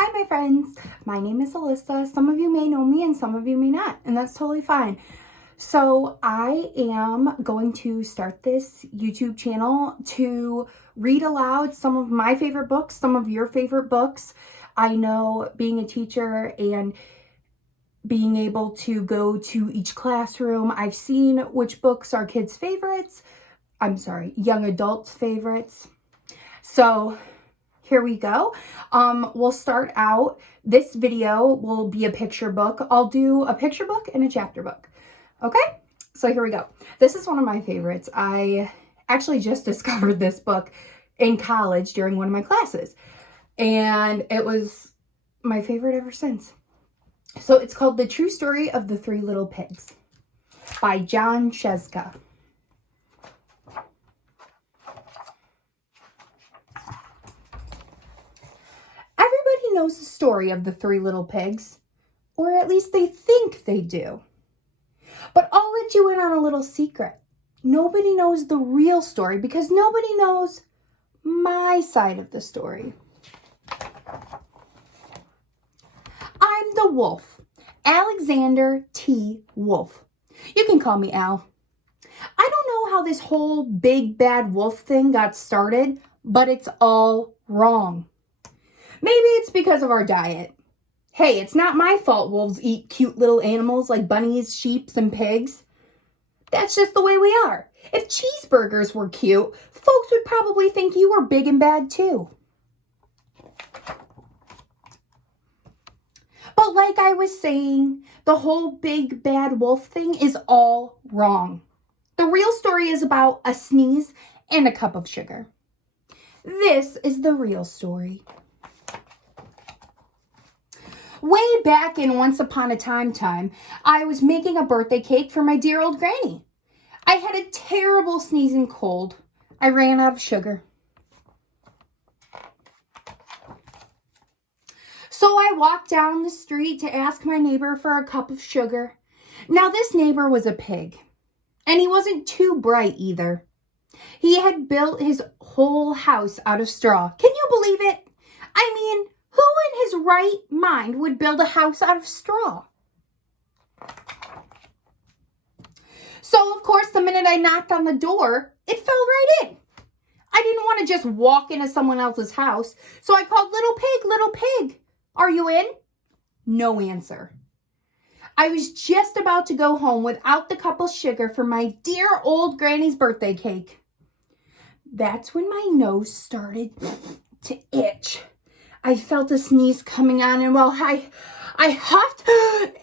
Hi, my friends. My name is Alyssa. Some of you may know me and some of you may not, and that's totally fine. So I am going to start this YouTube channel to read aloud some of my favorite books, some of your favorite books. I know being a teacher and being able to go to each classroom, I've seen which books are kids' favorites. Young adults' favorites. So here we go. We'll start out. This video will be a picture book. I'll do a picture book and a chapter book. Okay, so here we go. This is one of my favorites. I actually just discovered this book in college during one of my classes, and it was my favorite ever since. So it's called The True Story of the Three Little Pigs by Scieszka. Everybody knows the story of the three little pigs, or at least they think they do. But I'll let you in on a little secret. Nobody knows the real story because nobody knows my side of the story. I'm the wolf, Alexander T. Wolf. You can call me Al. I don't know how this whole big bad wolf thing got started, but it's all wrong. Maybe it's because of our diet. Hey, it's not my fault wolves eat cute little animals like bunnies, sheep, and pigs. That's just the way we are. If cheeseburgers were cute, folks would probably think you were big and bad too. But like I was saying, the whole big bad wolf thing is all wrong. The real story is about a sneeze and a cup of sugar. This is the real story. Way back in Once Upon a Time, I was making a birthday cake for my dear old granny. I had a terrible sneezing cold. I ran out of sugar. So I walked down the street to ask my neighbor for a cup of sugar. Now this neighbor was a pig, and he wasn't too bright either. He had built his whole house out of straw. Can you believe it? I mean, who in his right mind would build a house out of straw? So, of course, the minute I knocked on the door, it fell right in. I didn't want to just walk into someone else's house, so I called, little pig, are you in? No answer. I was just about to go home without the cup of sugar for my dear old granny's birthday cake. That's when my nose started to itch. I felt a sneeze coming on, and while I huffed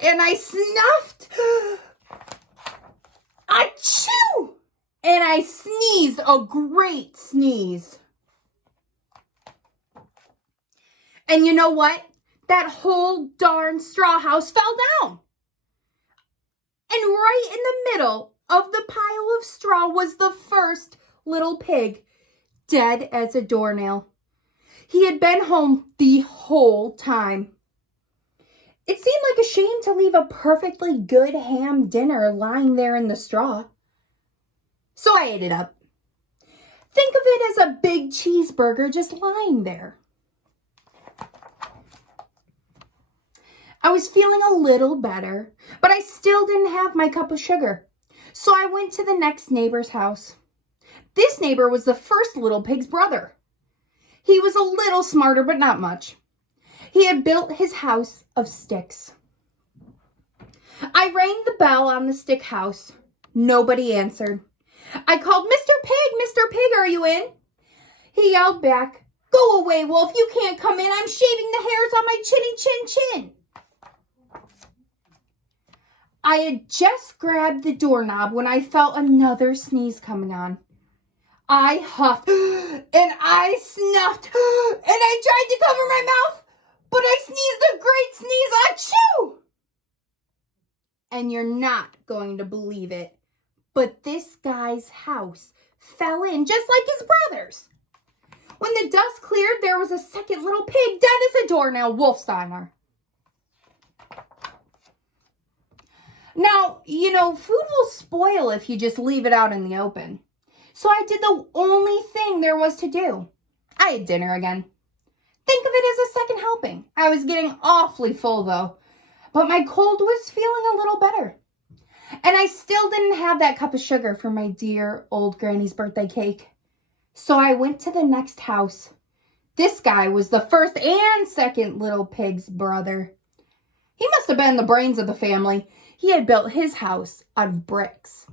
and I snuffed, achoo! And I sneezed a great sneeze. And you know what? That whole darn straw house fell down. And right in the middle of the pile of straw was the first little pig, dead as a doornail. He had been home the whole time. It seemed like a shame to leave a perfectly good ham dinner lying there in the straw. So I ate it up. Think of it as a big cheeseburger just lying there. I was feeling a little better, but I still didn't have my cup of sugar. So I went to the next neighbor's house. This neighbor was the first little pig's brother. He was a little smarter, but not much. He had built his house of sticks. I rang the bell on the stick house. Nobody answered. I called, Mr. Pig, are you in? He yelled back, go away, wolf, you can't come in. I'm shaving the hairs on my chin. I had just grabbed the doorknob when I felt another sneeze coming on. I huffed and I snuffed and I tried to cover my mouth, but I sneezed a great sneeze, achoo! And you're not going to believe it, but this guy's house fell in just like his brother's. When the dust cleared, there was a second little pig, dead as a doornail, Wolfsteiner. Now, food will spoil if you just leave it out in the open. So I did the only thing there was to do. I had dinner again. Think of it as a second helping. I was getting awfully full though, but my cold was feeling a little better. And I still didn't have that cup of sugar for my dear old granny's birthday cake. So I went to the next house. This guy was the first and second little pig's brother. He must have been the brains of the family. He had built his house out of bricks.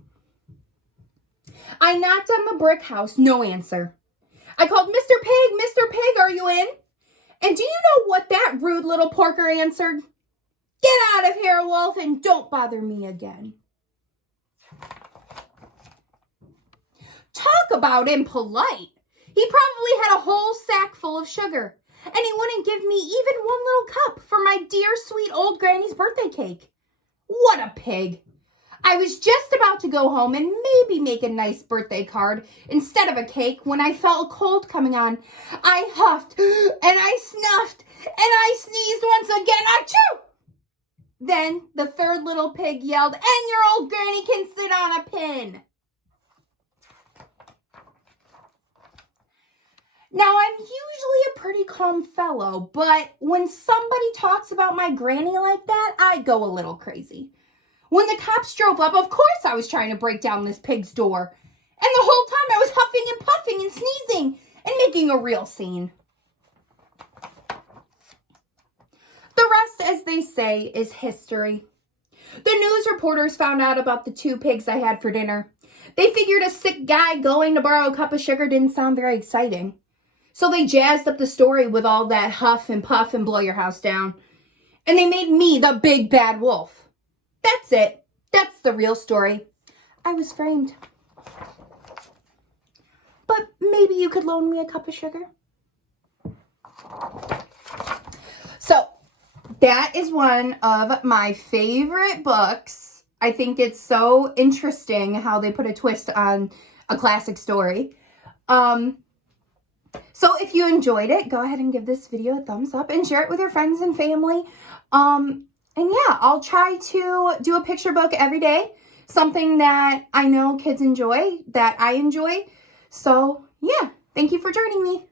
I knocked on the brick house, no answer. I called, Mr. Pig, are you in? And do you know what that rude little porker answered? Get out of here, wolf, and don't bother me again. Talk about impolite. He probably had a whole sack full of sugar, and he wouldn't give me even one little cup for my dear sweet old granny's birthday cake. What a pig. I was just about to go home and maybe make a nice birthday card instead of a cake when I felt a cold coming on. I huffed, and I snuffed, and I sneezed once again. Achoo! Then the third little pig yelled, and your old granny can sit on a pin. Now, I'm usually a pretty calm fellow, but when somebody talks about my granny like that, I go a little crazy. When the cops drove up, of course I was trying to break down this pig's door. And the whole time I was huffing and puffing and sneezing and making a real scene. The rest, as they say, is history. The news reporters found out about the 2 pigs I had for dinner. They figured a sick guy going to borrow a cup of sugar didn't sound very exciting. So they jazzed up the story with all that huff and puff and blow your house down. And they made me the big bad wolf. That's it. That's the real story. I was framed. But maybe you could loan me a cup of sugar? So, that is one of my favorite books. I think it's so interesting how they put a twist on a classic story. So if you enjoyed it, go ahead and give this video a thumbs up and share it with your friends and family. And yeah, I'll try to do a picture book every day. Something that I know kids enjoy, that I enjoy. So yeah, thank you for joining me.